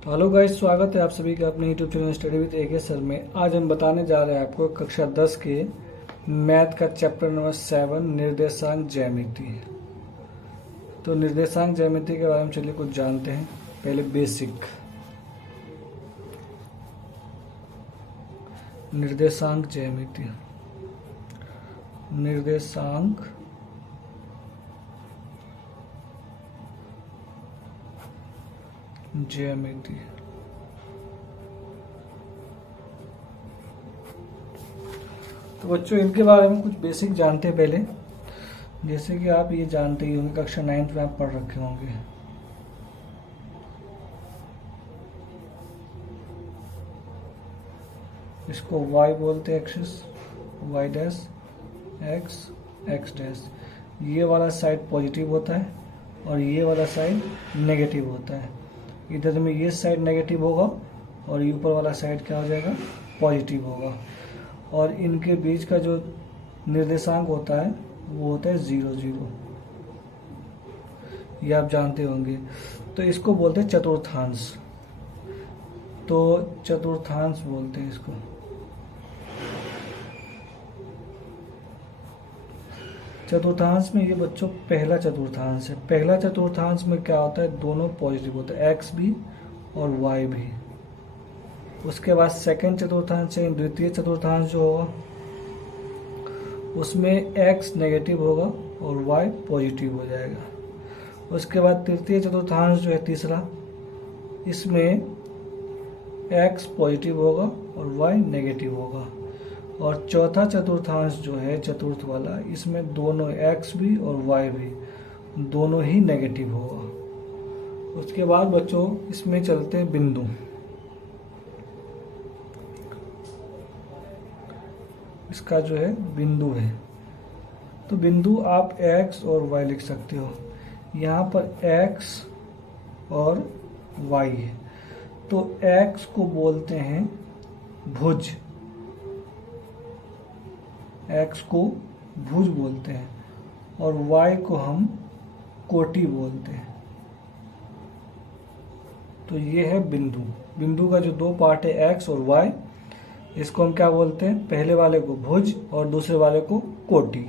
तो hello guys, स्वागत है आप सभी का अपने YouTube channel study with AK sir में। आज हम बताने जा रहे हैं आपको कक्षा 10 के मैथ का चैप्टर नंबर 7 निर्देशांक ज्यामिति। तो निर्देशांक ज्यामिति के बारे में चलिए कुछ जानते हैं। पहले बेसिक निर्देशांक ज्यामिति। निर्देशांक ज्यामिति तो बच्चों इनके बारे में कुछ बेसिक जानते हैं पहले। जैसे कि आप ये जानते ही होंगे, कक्षा 9th में आप पढ़ रखे होंगे। इसको y बोलते हैं, axis y dash, x x dash. ये वाला साइड पॉजिटिव होता है और ये वाला साइड नेगेटिव होता है। इधर में ये साइड नेगेटिव होगा और ये ऊपर वाला साइड क्या हो जाएगा, पॉजिटिव होगा। और इनके बीच का जो निर्देशांक होता है वो होता है 0 0। ये आप जानते होंगे। तो इसको बोलते हैं चतुर्थांश। तो चतुर्थांश बोलते हैं इसको। चतुर्थांश में ये बच्चों पहला चतुर्थांश है। पहला चतुर्थांश में क्या होता है, दोनों पॉजिटिव होता है, एक्स भी और वाई भी। उसके बाद सेकंड चतुर्थांश है, द्वितीय चतुर्थांश जो होगा उसमें एक्स नेगेटिव होगा और वाई पॉजिटिव हो जाएगा। उसके बाद तृतीय चतुर्थांश जो है तीसरा, इसमें एक्स पॉजिटिव होगा और वाई नेगेटिव होगा। और चौथा चतुर्थांश जो है चतुर्थ वाला, इसमें दोनों एक्स भी और वाई भी दोनों ही नेगेटिव होगा। उसके बाद बच्चों इसमें चलते हैं बिंदु। इसका जो है बिंदु है, तो बिंदु आप एक्स और वाई लिख सकते हो। यहाँ पर एक्स और वाई है, तो एक्स को बोलते हैं भुज, एक्स को भुज बोलते हैं, और वाई को हम कोटि बोलते हैं। तो ये है बिंदु। बिंदु का जो दो पार्ट है एक्स और वाई, इसको हम क्या बोलते हैं, पहले वाले को भुज और दूसरे वाले को कोटि।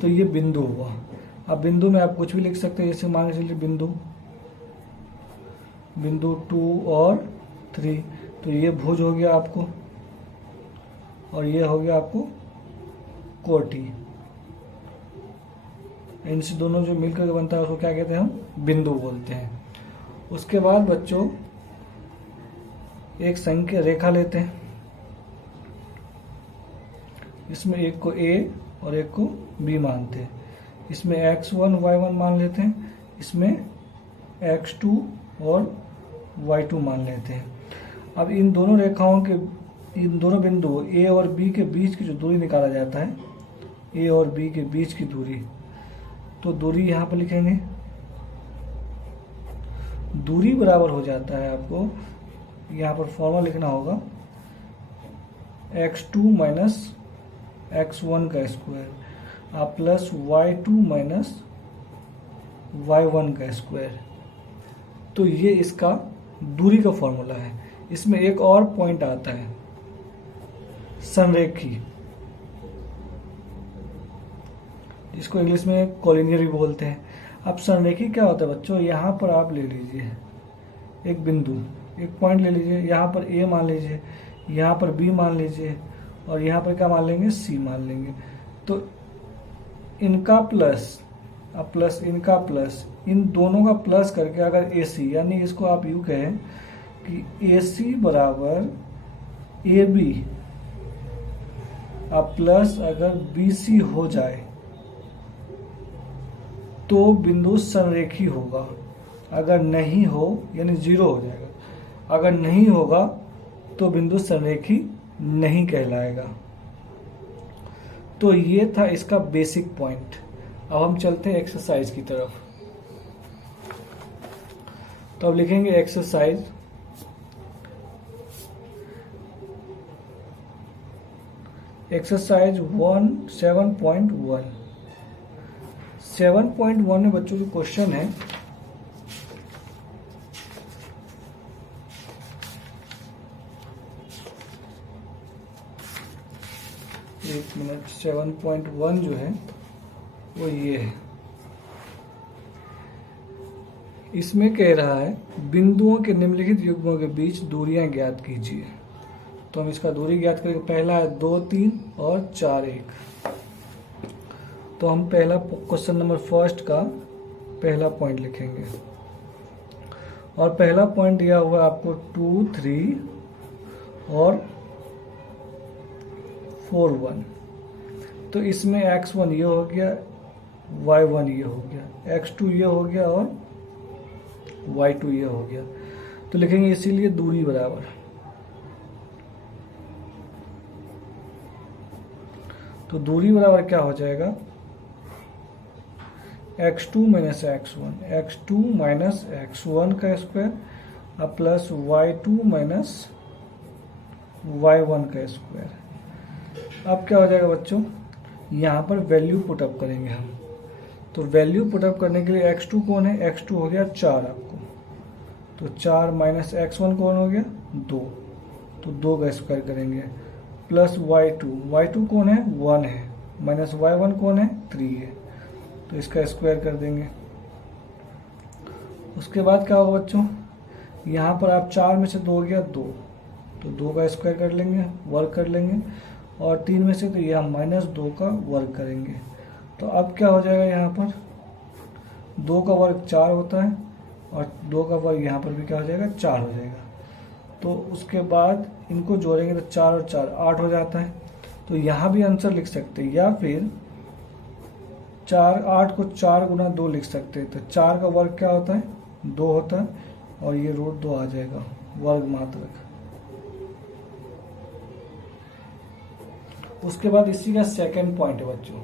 तो ये बिंदु हुआ। अब बिंदु में आप कुछ भी लिख सकते हैं। जैसे मान के चलिए बिंदु 2 और 3, तो ये भुज हो गया आपको और ये हो गया आपको कोटि। इनसे दोनों जो मिलकर के बनता है उसको क्या कहते हैं, हम बिंदु बोलते हैं। उसके बाद बच्चों एक संख्या रेखा लेते हैं। इसमें एक को a और एक को b मानते हैं। इसमें x1 y1 मान लेते हैं, इसमें x2 और y2 मान लेते हैं। अब इन दोनों रेखाओं के, इन दोनों बिंदु a और b के बीच की जो दूरी निकाला जाता है, a और b के बीच की दूरी, तो दूरी यहाँ पर लिखेंगे। दूरी बराबर हो जाता है, आपको यहाँ पर फॉर्मूला लिखना होगा, x2 माइनस x1 का स्क्वायर आप प्लस y2 माइनस y1 का स्क्वायर। तो ये इसका दूरी का फॉर्मूला है। इसमें एक और पॉइंट आता है, संरेखी, जिसको इंग्लिश में कोलिनियर भी बोलते हैं। अब संरेखी क्या होता है बच्चों, यहाँ पर आप ले लीजिए एक बिंदु, एक पॉइंट ले लीजिए। यहाँ पर A मान लीजिए, यहाँ पर B मान लीजिए और यहाँ पर क्या मान लेंगे, C मान लेंगे। तो इनका प्लस, अब प्लस इनका प्लस, इन दोनों का प्लस करके अगर AC, यानी इसको आप यूँ कहें कि AC बराबर AB, अब प्लस अगर BC हो जाए तो बिंदु संरेखी होगा। अगर नहीं हो यानी 0 हो जाएगा। अगर नहीं होगा तो बिंदु संरेखी नहीं कहलाएगा। तो ये था इसका बेसिक पॉइंट। अब हम चलते हैं एक्सरसाइज की तरफ। तो अब लिखेंगे एक्सरसाइज एक्सरसाइज 7.1। 7.1 में बच्चों जो क्वेश्चन है, एक मिनट, 7.1 जो है वो ये है। इसमें कह रहा है बिंदुओं के निम्नलिखित युग्मों के बीच दूरियां ज्ञात कीजिए। तो हम इसका दूरी ज्ञात करेंगे। पहला है 2, 3 और 4, 1। तो हम पहला क्वेश्चन नंबर फर्स्ट का पहला पॉइंट लिखेंगे और पहला पॉइंट दिया हुआ है आपको 2, 3 और 4, 1। तो इसमें x1 ये हो गया, y1 ये हो गया, x2 ये हो गया और y2 ये हो गया। तो लिखेंगे इसीलिए दूरी बराबर, तो दूरी बराबर क्या हो जाएगा, x2 minus x1, x2 minus x1 का स्क्वायर अब प्लस y2 माइनस y1 का स्क्वायर। अब क्या हो जाएगा बच्चों, यहाँ पर वैल्यू पुटअप करेंगे हम। तो वैल्यू पुटअप करने के लिए x2 कौन है, x2 हो गया 4 आपको, तो 4 माइनस x1 कौन हो गया 2, तो 2 का स्क्वायर करेंगे प्लस y2 कौन है 1 है, माइनस y1 कौन है 3 है, तो इसका स्क्वायर कर देंगे। उसके बाद क्या होगा बच्चों, यहाँ पर आप 4 में से 2 हो गया 2, तो 2 का स्क्वायर कर लेंगे, वर्ग कर लेंगे, और 3 में से तो यह माइनस 2 का वर्ग करेंगे। तो अब क्या हो जाएगा, यहाँ पर 2 का वर्ग 4 होता है और 2 का वर्ग यहाँ पर भी क्या हो जाएगा 4 हो जाएगा। तो उसके बाद इनको जोड़ेंगे तो 4 और 4 8 हो जाता है। तो यहाँ भी आंसर लिख सकते हैं, या फिर 8 को 4 गुना 2 लिख सकते हैं। तो 4 का वर्ग क्या होता है 2 होता है और ये √2 आ जाएगा वर्ग मात्रक। उसके बाद इसी का सेकंड पॉइंट है बच्चों,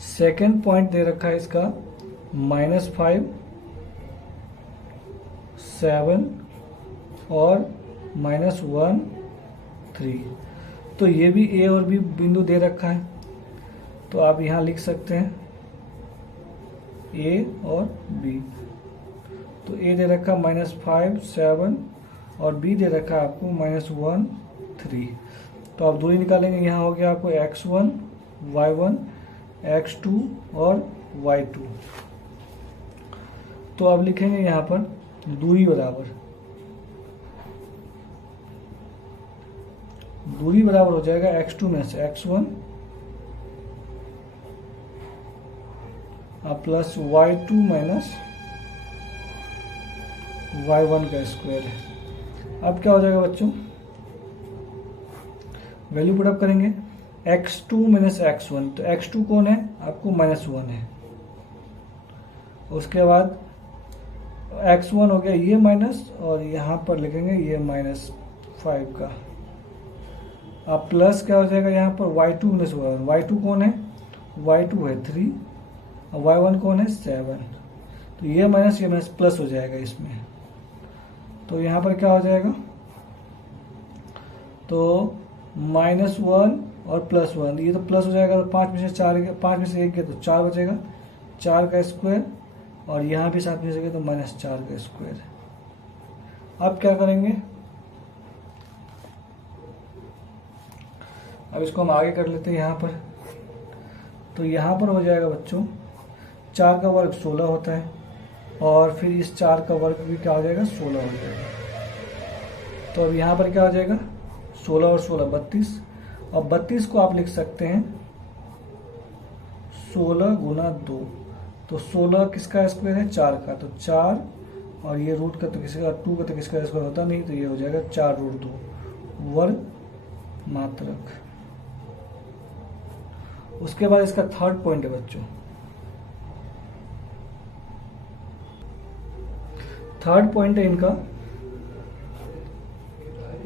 सेकंड पॉइंट दे रखा है इसका -5, 7 और -1, 3। तो ये भी ए और बी बिंदु दे रखा है, तो आप यहाँ लिख सकते हैं ए और बी। तो ए दे रखा -5, 7 और बी दे रखा है आपको -1, 3। तो आप दूरी निकालेंगे, यहाँ हो गया आपको x1, y1, x2 और y2। तो आप लिखेंगे यहाँ पर दूरी बराबर हो जाएगा x2 में से x1 plus y2 minus y1 का स्क्वायर है। अब क्या हो जाएगा बच्चों, वैल्यू पुटअप करेंगे x2 माइनस x1, तो x2 कौन है आपको -1 है। उसके बाद x1 हो गया ये माइनस, और यहाँ पर लिखेंगे ये -5 का। अब प्लस क्या हो जाएगा यहाँ पर y2 माइनस y2 कौन है, y2 है 3 और y1 कौन है 7। तो ये माइनस प्लस हो जाएगा इसमें। तो यहाँ पर क्या हो जाएगा, तो -1 और +1, ये तो प्लस हो जाएगा। तो 5 में से 4 गया, 5 में से 1 गया तो 4 बचेगा, 4 का स्क्वायर, और यहाँ भी 7 में से गया तो -4 का स्क्वायर। अब क्या करेंगे, अब इसको हम आगे कर लेते हैं यहाँ पर। तो यहाँ पर हो जाएगा बच्चों 4 का वर्ग 16 होता है, और फिर इस 4 का वर्ग भी क्या हो जाएगा 16 हो जाएगा। तो अब यहाँ पर क्या हो जाएगा 16 और 16 32, और 32 को आप लिख सकते हैं 16 गुना 2। तो 16 किसका स्क्वायर है 4 का, तो 4, और ये रूट का तो किसी का 2 का तो किसका स्क्वायर होता नहीं, तो ये हो जाएगा 4√2 वर्ग मात्रक। उसके बाद इसका थर्ड पॉइंट है बच्चों, थर्ड पॉइंट है इनका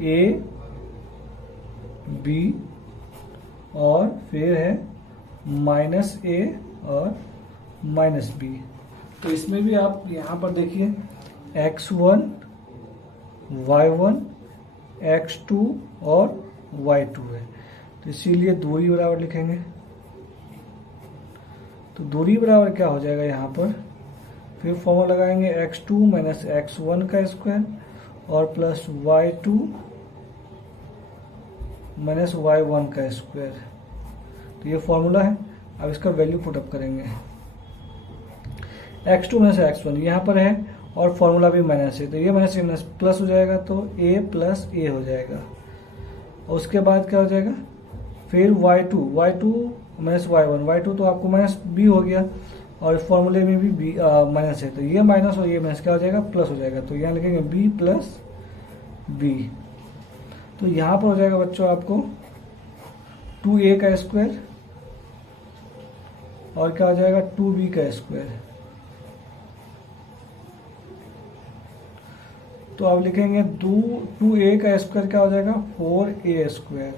ए बी और फिर है -a और -b। तो इसमें भी आप यहाँ पर देखिए x1, y1, x2 और y2 है, तो इसीलिए दूरी बराबर लिखेंगे। तो दूरी बराबर क्या हो जाएगा यहाँ पर, फिर फॉर्मूला लगाएंगे x2 माइनस x1 का स्क्वायर और प्लस y2 माइनस y1 का स्क्वायर। तो ये फॉर्मूला है। अब इसका वैल्यू पुटअप करेंगे, x2 माइनस x1 यहाँ पर है और फॉर्मूला भी माइनस है, तो ये माइनस प्लस हो जाएगा, तो a प्लस ए हो जाएगा। और उसके बाद क्या हो जाएगा, फिर y2 माइनस y1 तो आपको माइनस b हो गया, और फॉर्मूले में भी b माइनस है, तो ये माइनस और ये माइनस क्या हो जाएगा, प्लस हो जाएगा। तो यहाँ लिखेंगे b प्लस b। तो यहाँ पर हो जाएगा बच्चों आपको 2a का स्क्वायर और क्या हो जाएगा 2b का स्क्वायर। तो अब लिखेंगे 2a का स्क्वायर क्या हो जाएगा 4a स्क्वायर,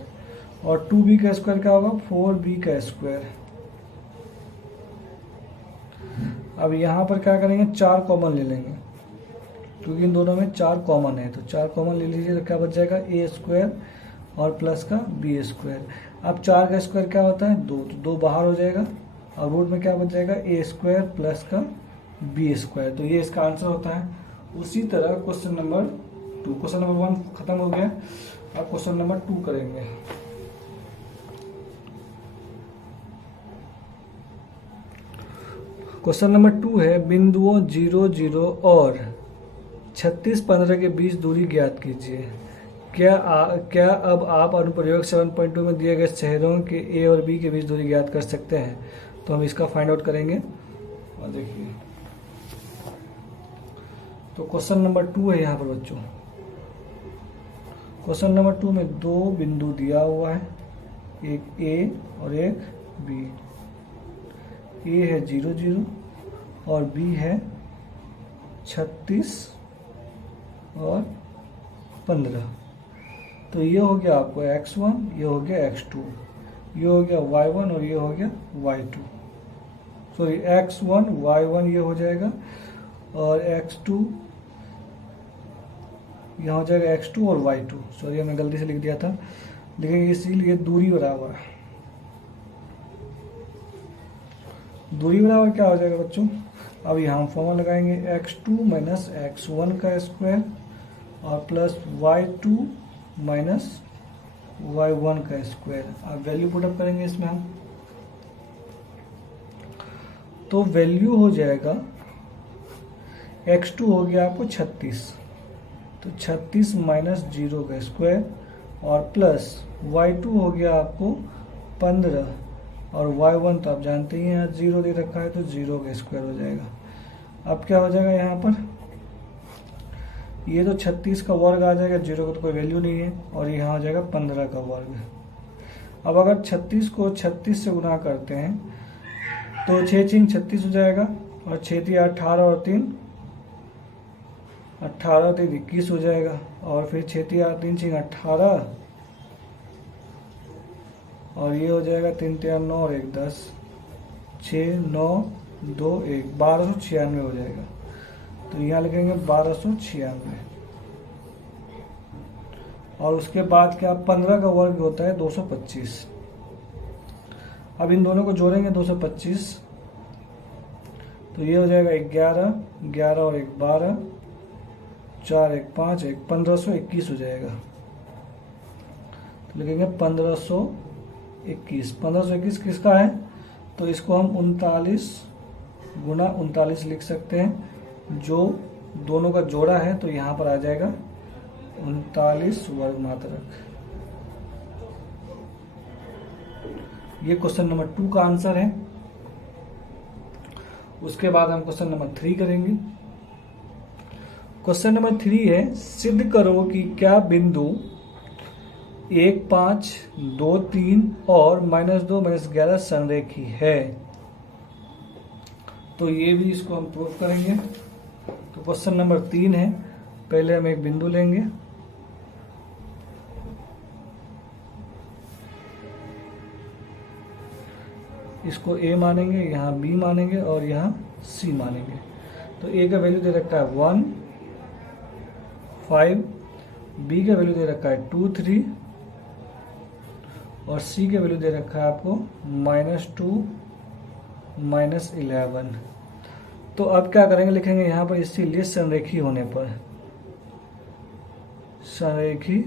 और 2b का स्क्वायर क्या होगा 4b का स्क्वायर। अब यहाँ पर क्या करेंगे, 4 कॉमन ले लेंगे, क्योंकि इन दोनों में 4 कॉमन है, तो 4 कॉमन ले लीजिए, तो क्या बच जाएगा a स्क्वायर और प्लस का b स्क्वायर। अब 4 का स्क्वायर क्या होता है 2, तो 2 बाहर हो जाएगा, और रूट में क्या बच जाएगा a स्क्वायर प्लस का b स्क्वायर। तो ये इसका आंसर होता है। उसी तरह क्वेश्चन नंबर 1 खत्म हो गया। अब क्वेश्चन नंबर 2 करेंगे। क्वेश्चन नंबर 2 है, बिंदुओं 0, 0 और 36, 15 के बीच दूरी ज्ञात कीजिए। क्या अब आप अनुप्रयोग 7.2 में दिए गए शहरों के ए और बी के बीच दूरी ज्ञात कर सकते हैं? तो हम इसका फाइंड आउट करेंगे। और देखिए, तो क्वेश्चन नंबर 2 है यहाँ पर बच्चों। क्वेश्चन नंबर 2 में 2 बिंदु दिया हुआ है, एक ए और एक बी। ए है 0, 0 और बी है 36 और 15। तो ये हो गया आपको x1, ये हो गया x2, ये हो गया y1 और ये हो गया y2। सॉरी x1 y1 ये हो जाएगा, और x2 यहाँ हो जाएगा x2 और y2। सॉरी मैं गलती से लिख दिया था, लेकिन इसीलिए दूरी बराबर है। दूरी बराबर क्या हो जाएगा बच्चों, अब यहाँ हम फॉर्मूला लगाएंगे x2 माइनस x1 का स्क्वायर और प्लस y2 माइनस y1 का स्क्वायर। अब वैल्यू पुटअप करेंगे इसमें हम, तो वैल्यू हो जाएगा x2 हो गया आपको 36, तो 36 माइनस 0 का स्क्वायर और प्लस y2 हो गया आपको 15, और y1 तो आप जानते ही हैं यहाँ 0 दे रखा है, तो 0 का स्क्वायर हो जाएगा। अब क्या हो जाएगा यहाँ पर, ये तो 36 का वर्ग आ जाएगा, 0 का तो कोई वैल्यू नहीं है, और यहाँ हो जाएगा 15 का वर्ग। अब अगर 36 को 36 से गुना करते हैं तो 6 6 36 हो जाएगा, और 6 3 18 और 3 18 3 21 हो जाएगा, और फिर 6 3 6 18, और ये हो जाएगा 3 3 9 और 1 10, 6 9 2 1 1296 हो जाएगा। तो यहाँ लिखेंगे 1296, और उसके बाद क्या 15 का वर्ग होता है 225। अब इन दोनों को जोड़ेंगे 225, तो ये हो जाएगा 11 11 और 1 12, 4 1 5 1 1521 हो जाएगा। तो लिखेंगे 1521। 1521 किसका है, तो इसको हम 39 गुना 39 लिख सकते हैं, जो दोनों का जोड़ा है, तो यहाँ पर आ जाएगा 39 वर्ग मात्रक। ये क्वेश्चन नंबर 2 का आंसर है। उसके बाद हम क्वेश्चन नंबर 3 करेंगे। क्वेश्चन नंबर 3 है, सिद्ध करो कि क्या बिंदु 1 5 2 3 और -2 -11 संरेखी है। तो ये भी इसको हम प्रूव करेंगे। तो क्वेश्चन नंबर 3 है, पहले हम एक बिंदु लेंगे, इसको A मानेंगे, यहाँ B मानेंगे और यहाँ C मानेंगे। तो A का वैल्यू दे रखा है 1 5, B का वैल्यू दे रखा है 2 3, और C का वैल्यू दे रखा है आपको -2 -11। तो अब क्या करेंगे, लिखेंगे यहाँ पर इसीलिए संरेखी होने पर, संरेखी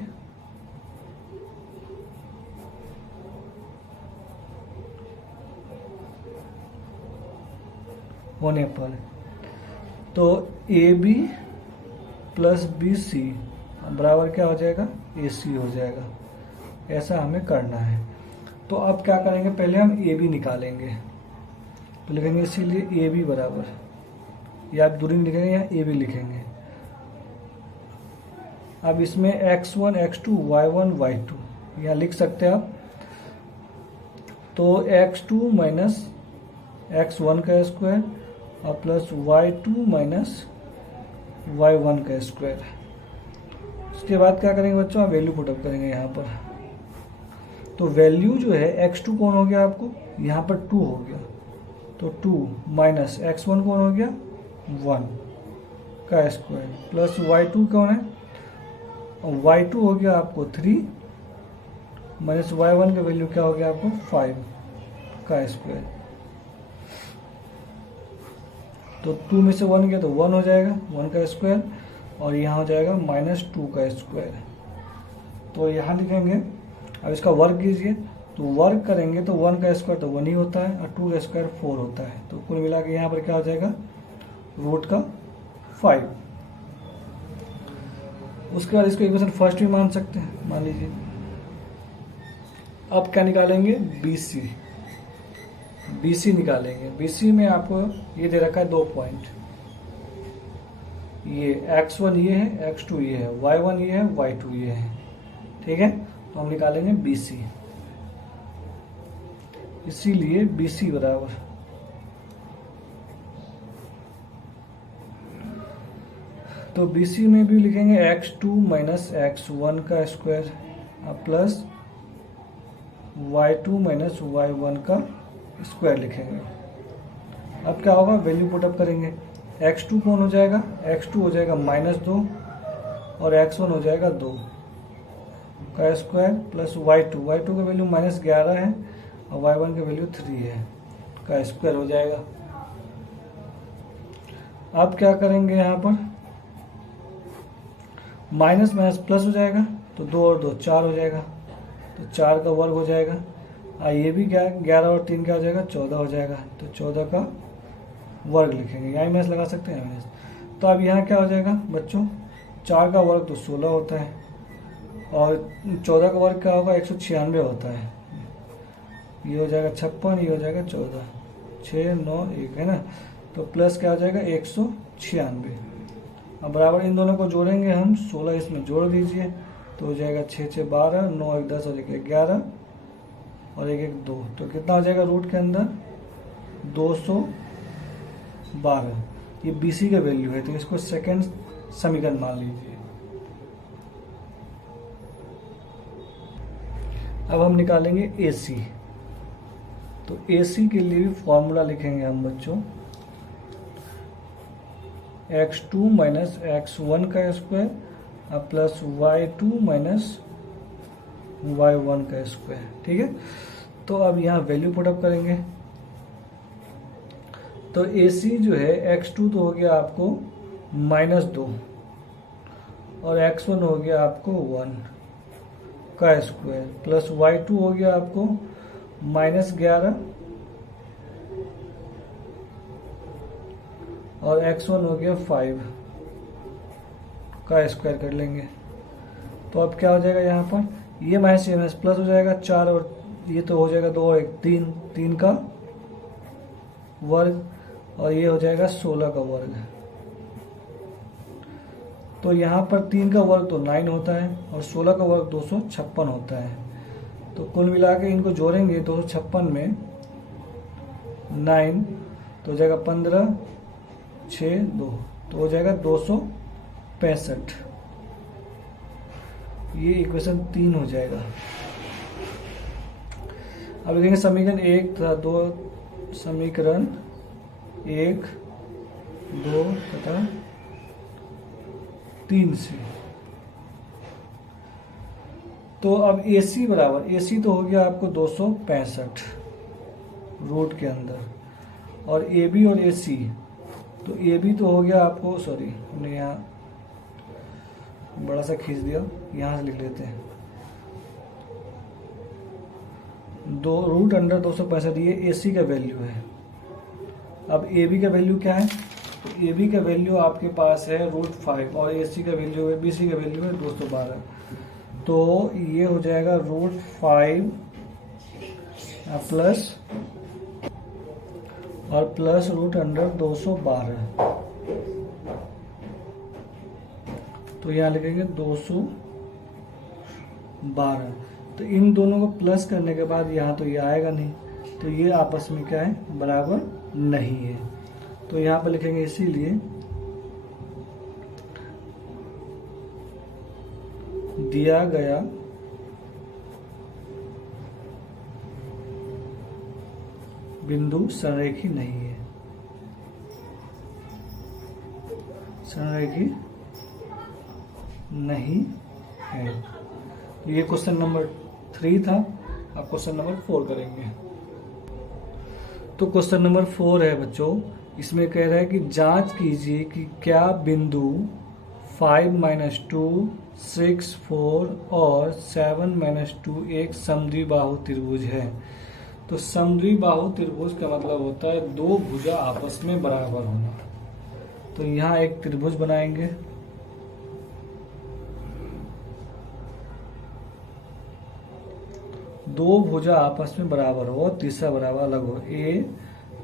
होने पर, तो A B plus B C बराबर क्या हो जाएगा, ए सी हो जाएगा। ऐसा हमें करना है। तो अब क्या करेंगे, पहले हम ए बी निकालेंगे, तो लिखेंगे इसीलिए ए बी बराबर, या आप दूरी लिखेंगे या ए बी लिखेंगे। अब इसमें x1 x2 y1 y2 यहाँ लिख सकते हैं आप। तो x2 माइनस x1 का स्क्वायर और प्लस y2 माइनस y1 का स्क्वायर। उसके बाद क्या करेंगे बच्चों, आप वैल्यू पुटअप करेंगे यहाँ पर। तो वैल्यू जो है x2 कौन हो गया आपको, यहाँ पर 2 हो गया, तो 2 माइनस x1 कौन हो गया 1 का स्क्वायर, प्लस y2 कौन है, y2 हो गया आपको 3 माइनस y1 का वैल्यू क्या हो गया आपको 5 का स्क्वायर। तो 2 में से 1 गया तो 1 हो जाएगा, 1 का स्क्वायर, और यहाँ हो जाएगा -2 का स्क्वायर। तो यहाँ लिखेंगे, अब इसका वर्ग कीजिए, तो वर्ग करेंगे तो 1 का स्क्वायर तो 1 ही होता है और 2 का स्क्वायर 4 होता है। तो कुल मिला के यहाँ पर क्या हो जाएगा, रूट का 5। उसके बाद इसको इक्वेशन फर्स्ट भी मान सकते हैं, मान लीजिए। अब क्या निकालेंगे, BC। BC निकालेंगे। BC में आपको ये दे रखा है 2 पॉइंट, ये x1 ये है, x2 ये है, y1 ये है, y2 ये है, ठीक है। तो हम निकालेंगे BC, इसीलिए BC बराबर, तो BC में भी लिखेंगे x2 माइनस x1 का square plus y2 minus y1 का स्क्वायर लिखेंगे। अब क्या होगा, वैल्यू पुटअप करेंगे। x2 कौन हो जाएगा, x2 हो जाएगा -2 और x1 हो जाएगा 2 का स्क्वायर, प्लस y2 का वैल्यू -11 है और y1 का वैल्यू 3 है का स्क्वायर हो जाएगा। अब क्या करेंगे, यहाँ पर माइनस माइनस प्लस हो जाएगा, तो 2 और 2 4 हो जाएगा, तो 4 का वर्ग हो जाएगा। ये भी क्या, 11 और 3 क्या हो जाएगा 14 हो जाएगा, तो 14 का वर्ग लिखेंगे, यहाँ माइनस लगा सकते हैं माइनस। तो अब यहाँ क्या हो जाएगा बच्चों, 4 का वर्ग तो 16 होता है और 14 का वर्ग क्या होगा 196 होता है। ये हो जाएगा 56, ये हो जाएगा 14, 6 9 1 है ना, तो प्लस क्या हो जाएगा 196। अब बराबर इन दोनों को जोड़ेंगे हम, 16 इसमें जोड़ दीजिए, तो हो जाएगा 6 6 12, 9 1 10 और 1 11 और 1 1 2, तो कितना हो जाएगा रूट के अंदर 212। ये BC का वैल्यू है, तो इसको सेकंड समीकरण मान लीजिए। अब हम निकालेंगे AC। तो AC के लिए भी फॉर्मूला लिखेंगे हम बच्चों, x2 माइनस x1 का square plus y2 minus y1 का स्क्वायर, ठीक है। तो अब यहाँ वैल्यू पुटअप करेंगे। तो AC जो है x2 तो हो गया आपको -2 और x1 हो गया आपको 1 का स्क्वायर, प्लस y2 हो गया आपको -11 और x1 हो गया 5 का स्क्वायर कर लेंगे। तो अब क्या हो जाएगा, यहाँ पर ये माइनस ये माइनस प्लस हो जाएगा, 4 और ये तो हो जाएगा 2 और 1 3, 3 का वर्ग और ये हो जाएगा 16 का वर्ग। तो यहाँ पर 3 का वर्ग तो 9 होता है और 16 का वर्ग 256 होता है। तो कुल मिला के इनको जोड़ेंगे 256 में 9 तो हो जाएगा 15 6 2, तो हो जाएगा 265। ये इक्वेशन 3 हो जाएगा। अब लिखेंगे समीकरण 1 तथा 2, समीकरण 1 2 तथा 3 से। तो अब AC बराबर, AC तो हो गया आपको 265 रूट के अंदर, और AB और AC, तो AB तो हो गया आपको, सॉरी हमने यहाँ बड़ा सा खींच दिया, यहाँ से लिख लेते हैं 2 रूट अंडर 265, ये AC का वैल्यू है अब ए बी का वैल्यू क्या है, तो ए बी का वैल्यू आपके पास है √5 और ए सी का वैल्यू है, बी सी का वैल्यू है 212। तो ये हो जाएगा √5 प्लस और प्लस √212। तो यहाँ लिखेंगे 212। तो इन दोनों को प्लस करने के बाद यहाँ तो ये आएगा नहीं, तो ये आपस में क्या है, बराबर नहीं है। तो यहाँ पर लिखेंगे इसीलिए दिया गया बिंदु संरेखी नहीं है, संरेखी नहीं है। तो ये क्वेश्चन नंबर 3 था। अब क्वेश्चन नंबर 4 करेंगे। तो क्वेश्चन नंबर 4 है बच्चों, इसमें कह रहा है कि जांच कीजिए कि क्या बिंदु 5 - 2, 6, 4 और 7 - 2 एक समद्विबाहु त्रिभुज है। तो समद्विबाहु त्रिभुज का मतलब होता है दो भुजा आपस में बराबर होना। तो यहाँ एक त्रिभुज बनाएंगे, दो भुजा आपस में बराबर हो, तीसरा बराबर अलग हो, ए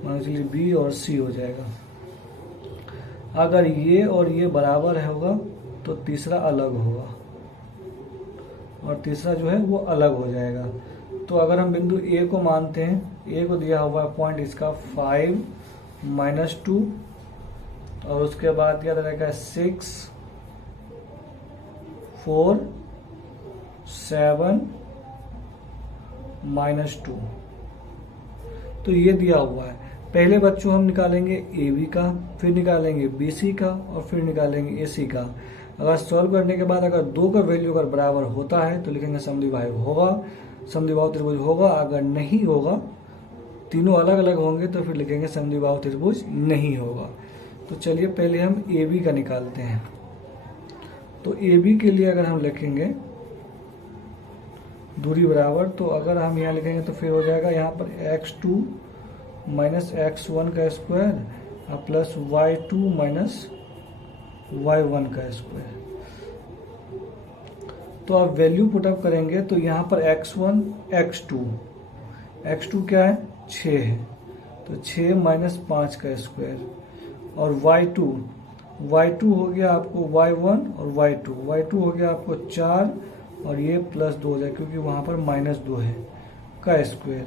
मान लीजिए बी और सी हो जाएगा। अगर ये और ये बराबर है होगा तो तीसरा अलग होगा और तीसरा जो है वो अलग हो जाएगा। तो अगर हम बिंदु ए को मानते हैं, ए को दिया हुआ पॉइंट इसका 5 - 2 और उसके बाद क्या रहेगा 6, 4, 7 -2। तो ये दिया हुआ है। पहले बच्चों हम निकालेंगे ए बी का, फिर निकालेंगे बी सी का और फिर निकालेंगे ए सी का। अगर सॉल्व करने के बाद अगर दो का वैल्यू अगर बराबर होता है तो लिखेंगे समद्विबाहु होगा, समद्विबाहु त्रिभुज होगा। अगर नहीं होगा, तीनों अलग अलग होंगे, तो फिर लिखेंगे समद्विबाहु त्रिभुज नहीं होगा। तो चलिए पहले हम ए बी का निकालते हैं। तो ए बी के लिए अगर हम लिखेंगे दूरी बराबर, तो अगर हम यहाँ लिखेंगे तो फिर हो जाएगा यहाँ पर x2 - x1 का स्क्वायर प्लस y2 - y1 का स्क्वायर। तो अब वैल्यू पुटअप करेंगे तो यहाँ पर x1 x2 क्या है 6 है, तो 6 - 5 का स्क्वायर और y2 हो गया आपको y1 और y2 हो गया आपको 4 और ये +2 हो जाएगा क्योंकि वहाँ पर -2 है का स्क्वायर।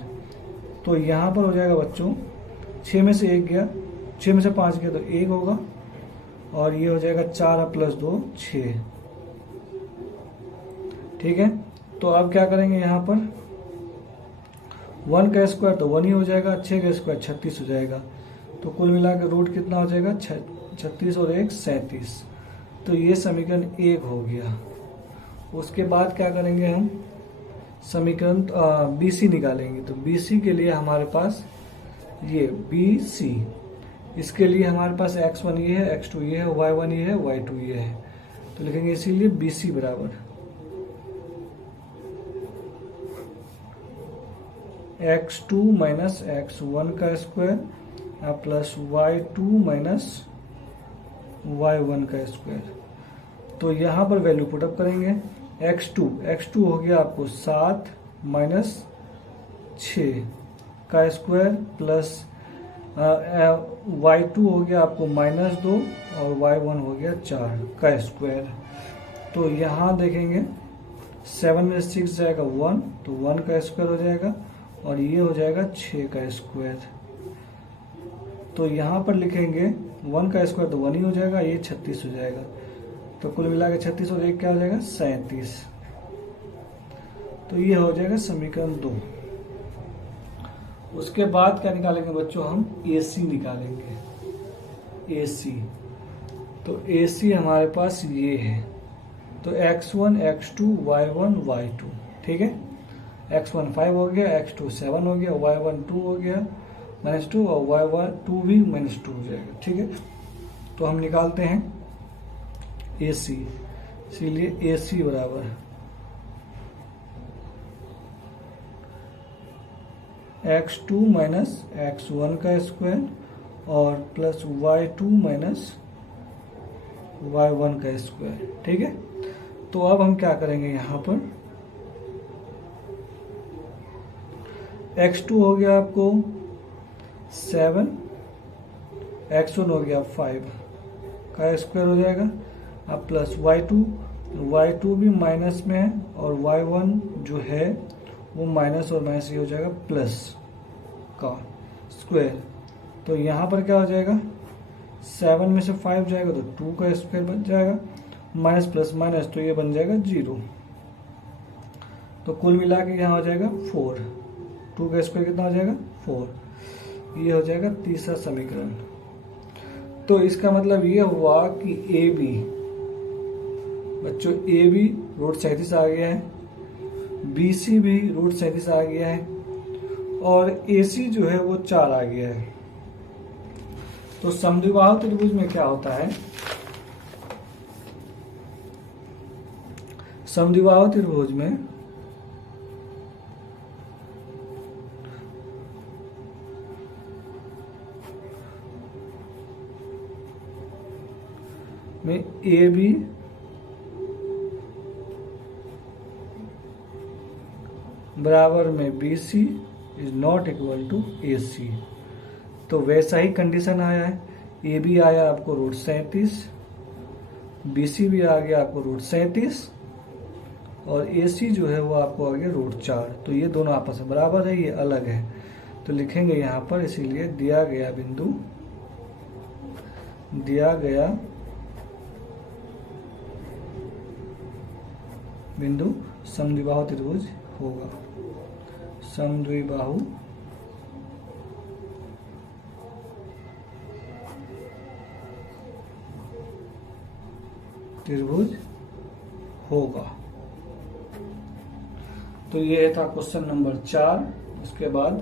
तो यहाँ पर हो जाएगा बच्चों 6 में से 1 गया, 6 में से 5 गया तो 1 होगा और ये हो जाएगा 4 + 2 6। ठीक है। तो अब क्या करेंगे, यहाँ पर 1 का स्क्वायर तो 1 ही हो जाएगा, 6 का स्क्वायर 36 हो जाएगा। तो कुल मिला के रूट कितना हो जाएगा 36 और 1 37। तो ये समीकरण 1 हो गया। उसके बाद क्या करेंगे, हम समीकरण BC निकालेंगे। तो BC के लिए हमारे पास ये BC, इसके लिए हमारे पास x1 ये है, x2 ये है, y1 ये है, y2 ये है। तो लिखेंगे इसीलिए BC बराबर x2 - x1 का स्क्वायर प्लस y2 - y1 का स्क्वायर। तो यहाँ पर वैल्यू पुटअप करेंगे। x2 हो गया आपको 7 - 6 का स्क्वायर प्लस y2 हो गया आपको -2 और y1 हो गया 4 का स्क्वायर। तो यहाँ देखेंगे 7 में 6 जाएगा 1, तो 1 का स्क्वायर हो जाएगा और ये हो जाएगा 6 का स्क्वायर। तो यहाँ पर लिखेंगे 1 का स्क्वायर तो 1 ही हो जाएगा, ये 36 हो जाएगा। तो कुल मिला के 36 और 1 क्या हो जाएगा 37। तो ये हो जाएगा समीकरण 2। उसके बाद क्या निकालेंगे बच्चों, हम AC निकालेंगे। AC तो AC हमारे पास ये है। तो x1 x2 y1 y2। ठीक है। x1 5 हो गया, x2 7 हो गया, y1 2 हो गया -2 और y1 2 भी -2 हो जाएगा। ठीक है। तो हम निकालते हैं AC, इसीलिए AC बराबर x2 - x1 का स्क्वायर और प्लस y2 माइनस y1 का स्क्वायर। ठीक है, तो अब हम क्या करेंगे, यहाँ पर x2 हो गया आपको 7, x1 हो गया 5 का स्क्वायर हो जाएगा। अब प्लस y2 भी माइनस में है और y1 जो है वो माइनस और माइनस ये हो जाएगा प्लस का स्क्वायर। तो यहाँ पर क्या हो जाएगा, 7 में से 5 जाएगा तो 2 का स्क्वायर बन जाएगा, माइनस प्लस माइनस तो ये बन जाएगा 0। तो कुल मिला के यहाँ हो जाएगा 4, 2 का स्क्वायर कितना हो जाएगा 4। ये हो जाएगा तीसरा समीकरण। तो इसका मतलब ये हुआ कि ए बी, बच्चों ए बी रूट 37 आ गया है, बी सी भी रूट 37 आ गया है और ए सी जो है वो 4 आ गया है। तो समद्विबाहु त्रिभुज में क्या होता है, समद्विबाहु त्रिभुज में ए बी बराबर में B C is not equal to A C. तो वैसा ही कंडीशन आया है, ए बी आया आपको रूट 37, बी सी भी आ गया आपको रूट 37 और ए सी जो है वो आपको आ गया रूट 4। तो ये दोनों आपस में बराबर है, ये अलग है। तो लिखेंगे यहाँ पर, इसीलिए दिया गया बिंदु समद्विबाहु त्रिभुज होगा। समद्विबाहु त्रिभुज होगा। तो ये था क्वेश्चन नंबर 4। इसके बाद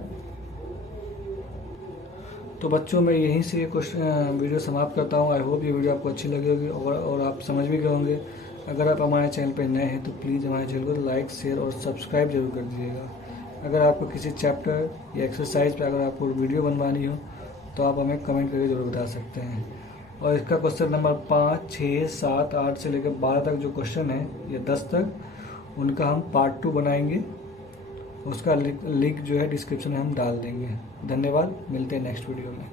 तो बच्चों मैं यहीं से ये क्वेश्चन वीडियो समाप्त करता हूँ। आई होप ये वीडियो आपको अच्छी लगी होगी और आप समझ भी गए होंगे। अगर आप हमारे चैनल पर नए हैं तो प्लीज़ हमारे चैनल को लाइक, शेयर और सब्सक्राइब जरूर कर दीजिएगा। अगर आपको किसी चैप्टर या एक्सरसाइज पे अगर आपको वीडियो बनवानी हो तो आप हमें कमेंट करके जरूर बता सकते हैं। और इसका क्वेश्चन नंबर 5, 6, 7, 8 से लेकर 12 तक जो क्वेश्चन है या 10 तक, उनका हम पार्ट 2 बनाएंगे। उसका लिंक जो है डिस्क्रिप्शन में हम डाल देंगे। धन्यवाद, मिलते हैं नेक्स्ट वीडियो में।